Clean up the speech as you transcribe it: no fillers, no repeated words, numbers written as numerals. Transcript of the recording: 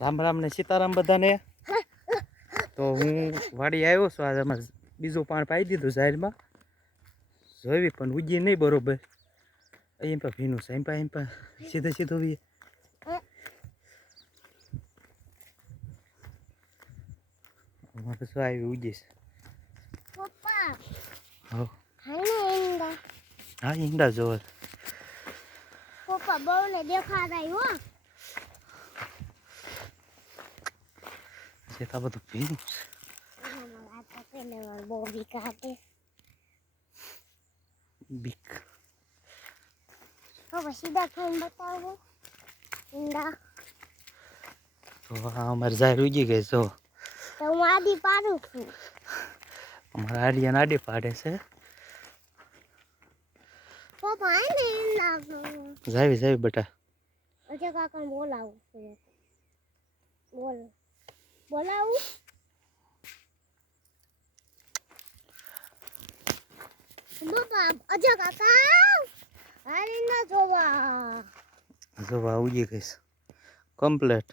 રામ રામ ને સીતારામ બધાને. તો હું વાડી આવ્યો છું. આજે અમારે બીજું પાણ પાઈ દીધું જાહેરમાં. જોઈ પણ ઉજી નહીં બરોબર. અહીં પણ ભીનું છે. અહીં પણ સીધે સીધું બી અમારે શું આવી ઉજીશ. હા ઈંડા જોર. પપ્પા બહુ ને દેખાડાય હો. સેતા બધું ભીનું છે. બહુ બીક આપે. બીક પપ્પા સીધા થઈને બતાવો ઈંડા. તો આ અમારે જાહેર ઉજી ગઈ જો. તો હું આડી પાડું છું. અમારા આડિયાને આડી પાડે છે. પપ્પા આને ઈંડા જાવી જાવી બેટા. અજય કાકાને બોલાવું છે. બોલો બોલાવું. પપ્પા અજય કાકા આ ઈંડા જોવા. જો ઉજી ગઈ કમ્પ્લેટ.